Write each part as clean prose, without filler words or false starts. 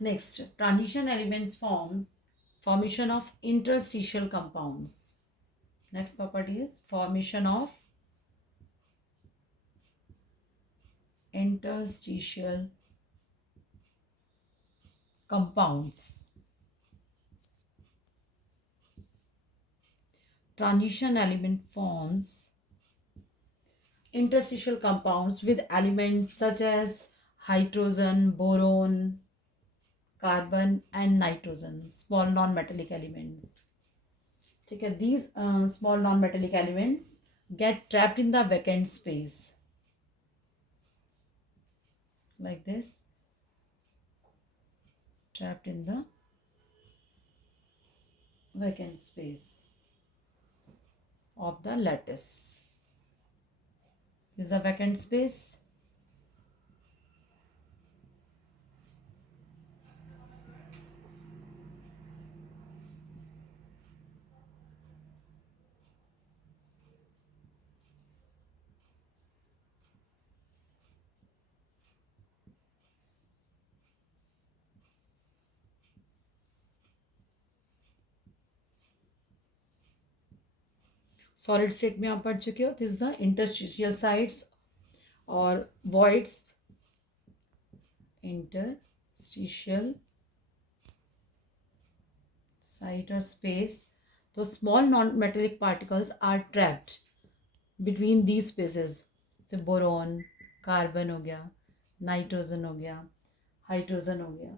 Next, transition elements formation of interstitial compounds. Next property is formation of interstitial compounds. Transition element forms interstitial compounds with elements such as hydrogen, boron, carbon and nitrogen, small non-metallic elements. ठीक है, these small non-metallic elements get trapped in the vacant space like this, trapped in the vacant space of the lattice. This is a vacant space. Solid state में आप पढ़ चुके हो, this is the interstitial sites और voids. Interstitial site or space, तो small non-metallic particles are trapped between these spaces. जैसे boron, carbon हो गया, नाइट्रोजन हो गया, हाइड्रोजन हो गया.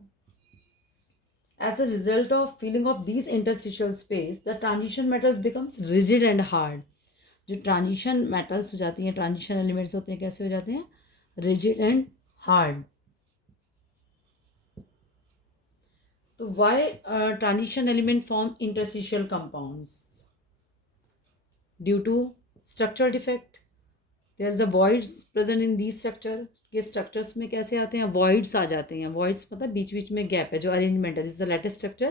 As a result of filling of these interstitial space, the transition metals becomes rigid and hard. जो transition metals हो जाती हैं, ट्रांजिशन एलिमेंट्स होते हैं, कैसे हो जाते हैं? Rigid and hard. तो why transition element form interstitial compounds? Due to structural defect. There is a voids present in these structure. ये structures में कैसे आते हैं? voids आ जाते हैं. voids मतलब बीच बीच में गैप है, जो अरेंजमेंट है. दिस इज lattice structure,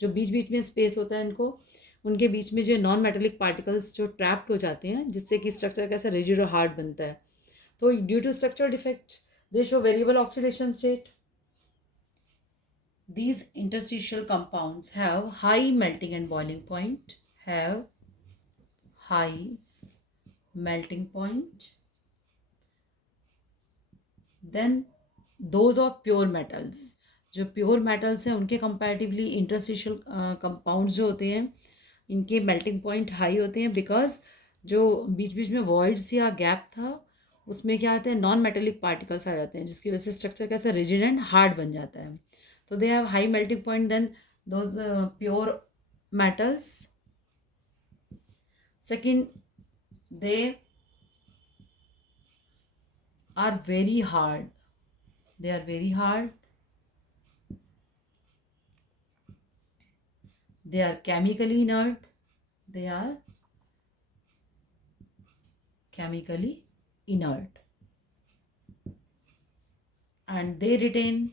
जो बीच बीच में स्पेस होता है इनको, उनके बीच में जो नॉन मेटेलिक पार्टिकल्स जो ट्रैप्ड हो जाते हैं, जिससे कि स्ट्रक्चर कैसे रिजिड और हार्ड बनता है. तो due to structural defect they show variable oxidation state. These interstitial compounds have high melting and boiling point, have high melting point. Then those of pure metals, जो प्योर मेटल्स हैं उनके comparatively interstitial compounds जो होते हैं, इनके melting point high होते हैं, because जो बीच बीच में वॉइड्स या गैप था उसमें क्या आते हैं? नॉन मेटेलिक पार्टिकल्स आ जाते हैं, जिसकी वजह से स्ट्रक्चर कैसा रिजिड एंड हार्ड बन जाता है. So they have high melting point than those pure metals. Second, they are very hard. They are very hard. They are chemically inert. They are chemically inert. And they retain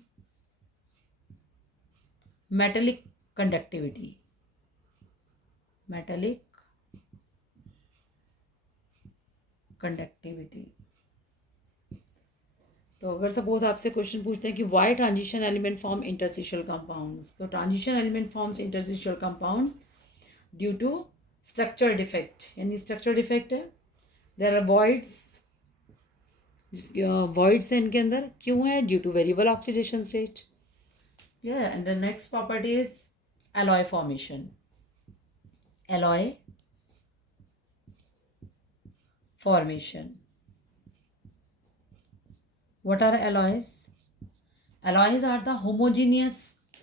metallic conductivity. Metallic conductivity. तो अगर suppose आपसे question पूछते हैं कि why transition element form interstitial compounds, तो transition element forms interstitial compounds due to structure defect. यानी structure defect है. There are voids, voids हैं इनके अंदर. क्यों है? Due to variable oxidation state. Yeah, and the next property is alloy formation. Alloy formation. What are alloys? Alloys are the homogeneous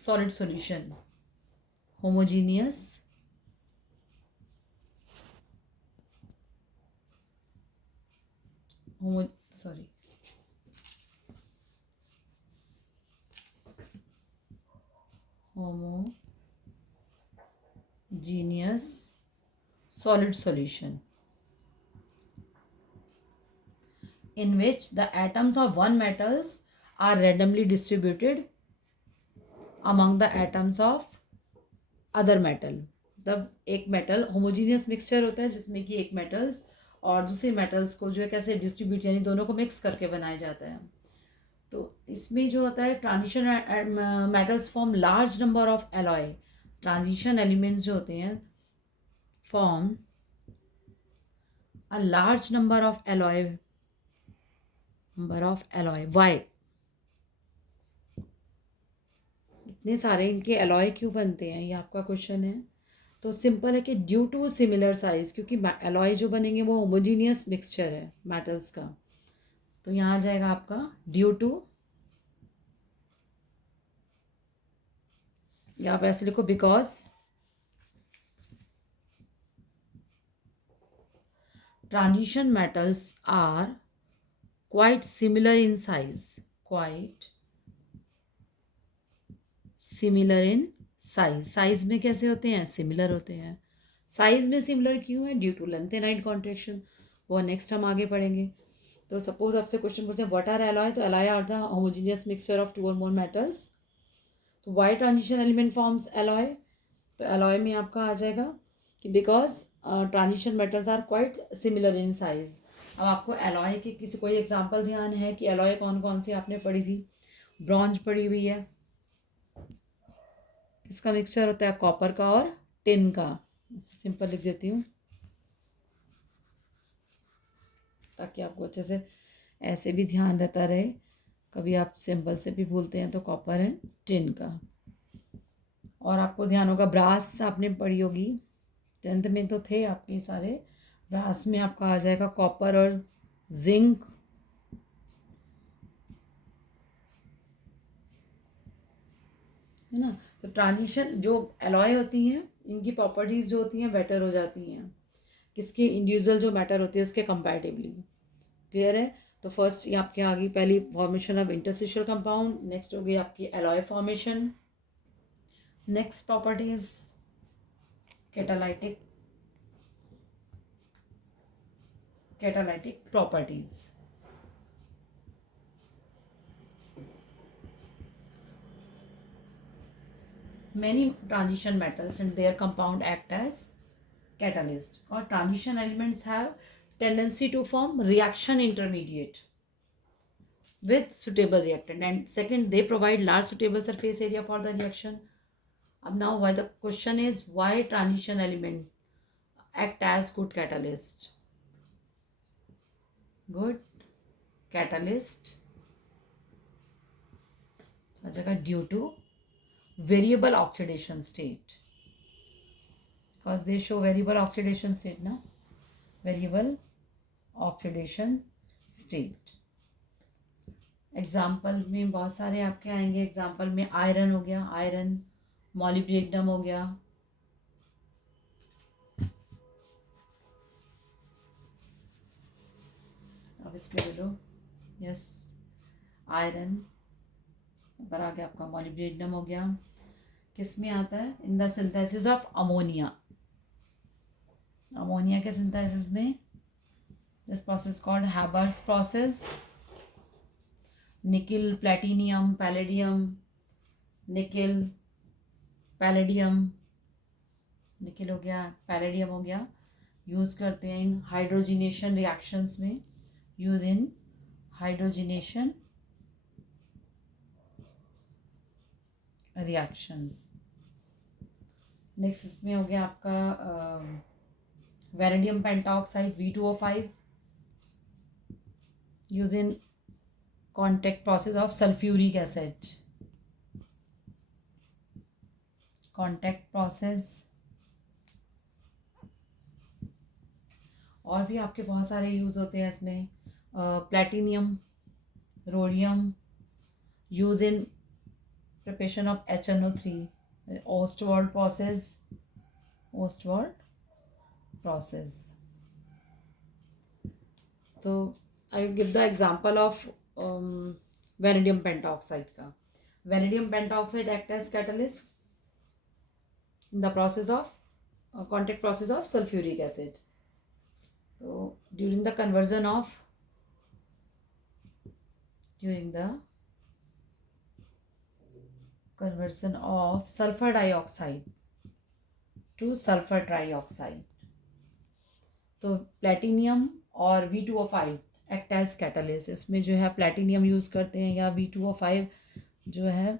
solid solution. Homogeneous homogeneous solid solution in which the atoms of one metals are randomly distributed among the atoms of other metal. तब एक metal homogeneous mixture होता है जिसमें कि एक metals और दूसरे metals को जो है कैसे डिस्ट्रीब्यूट, यानी दोनों को मिक्स करके बनाया जाता है. तो इसमें जो होता है transition metals form large number of alloy, transition elements जो होते हैं form a large number of alloy why, इतने सारे इनके एलॉय क्यों बनते हैं, ये आपका क्वेश्चन है। तो सिंपल है कि ड्यू टू सिमिलर साइज, क्योंकि एलॉय जो बनेंगे वो होमोजीनियस मिक्सचर है मेटल्स का। तो यहाँ आ जाएगा आपका ड्यू टू, या आप ऐसे लिखो because transition metals are quite similar in size, quite similar in size में कैसे होते हैं, सिमिलर होते हैं। साइज में सिमिलर क्यों है, ड्यू टू लेंथेनाइड कॉन्ट्रैक्शन, वो नेक्स्ट हम आगे पढ़ेंगे। तो सपोज आपसे क्वेश्चन पूछते हैं व्हाट आर एलॉय, तो alloy are the homogeneous mixture of two or more metals. तो why transition element forms alloy, तो एलॉय में आपका आ जाएगा कि because transition metals are quite similar in size. अब आपको एलॉय के किसी कोई एग्जांपल ध्यान है कि एलॉय कौन कौन सी आपने पढ़ी थी, ब्रॉन्ज पढ़ी हुई है, किसका मिक्सचर होता है, कॉपर का और टिन का। सिंपल लिख देती हूँ ताकि आपको अच्छे से ऐसे भी ध्यान रहता रहे, कभी आप सिंपल से भी भूलते हैं, तो कॉपर एंड टिन का। और आपको ध्यान होगा ब्रास आपने पढ़ी होगी, 10th में तो थे आपके सारे। ब्रास में आपका आ जाएगा कॉपर और जिंक, है ना। तो ट्रांजिशन जो एलॉय होती हैं इनकी प्रॉपर्टीज़ जो होती हैं बेटर हो जाती हैं किसके, इंडिविजुअल जो मैटर होती है उसके कंपैरेटिवली। क्लियर है। तो फर्स्ट ये आपके आ गई पहली formation of interstitial compound, next हो गई आपकी alloy formation, next properties catalytic properties. Many transition metals and their compound act as catalyst, or transition elements have tendency to form reaction intermediate with suitable reactant, and second they provide large suitable surface area for the reaction. Now why the question is why transition element act as good catalyst, good catalyst due to variable oxidation state, because they show variable oxidation state ना, variable oxidation state। Example में बहुत सारे आपके आएंगे, example में iron हो गया, iron, molybdenum हो गया, अब इसमें ले लो, यस आयरन पर आ गया आपका, मॉलिब्डेनम हो गया, किस में आता है, in the synthesis of ammonia, ammonia के सिंथेसिस में, this process called Haber's process. Nickel, platinum, palladium, nickel, palladium, nickel हो गया, पैलेडियम हो गया, यूज़ करते हैं इन हाइड्रोजिनेशन रिएक्शंस में, use in hydrogenation reactions. Next इसमें हो गया आपका vanadium pentoxide V2O5, use in contact process of sulphuric acid, contact process. और भी आपके बहुत सारे यूज़ होते हैं इसमें, platinum, rhodium, use in preparation of HNO3, Ostwald process, Ostwald process. तो I give the example of vanadium pentoxide का। Vanadium pentoxide act as catalyst in the process of contact process of sulphuric acid. तो during the conversion of sulfur dioxide to sulfur trioxide, तो platinum और V2O5 act as catalyst. इसमें जो है platinum use करते हैं या V2O5 जो है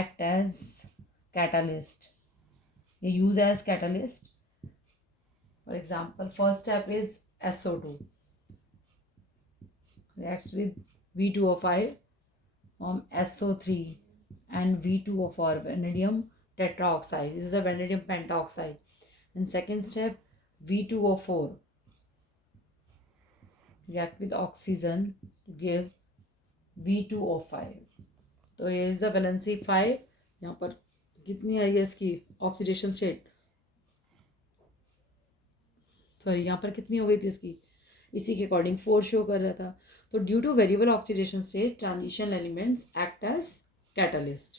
एक्ट एज कैटलिस्ट, ये use as catalyst. For example first step is SO2 reacts with V2O5 from SO3 and V2O4 vanadium tetraoxide. This is a vanadium pentoxide. And second step V2O4 react with oxygen to give V2O5. तो ये is the valency 5। यहाँ पर कितनी आई है इसकी oxidation state, sorry यहाँ पर कितनी हो गई थी इसकी, इसी के अकॉर्डिंग 4 शो कर रहा था। तो due to variable oxidation state transition elements act as catalyst.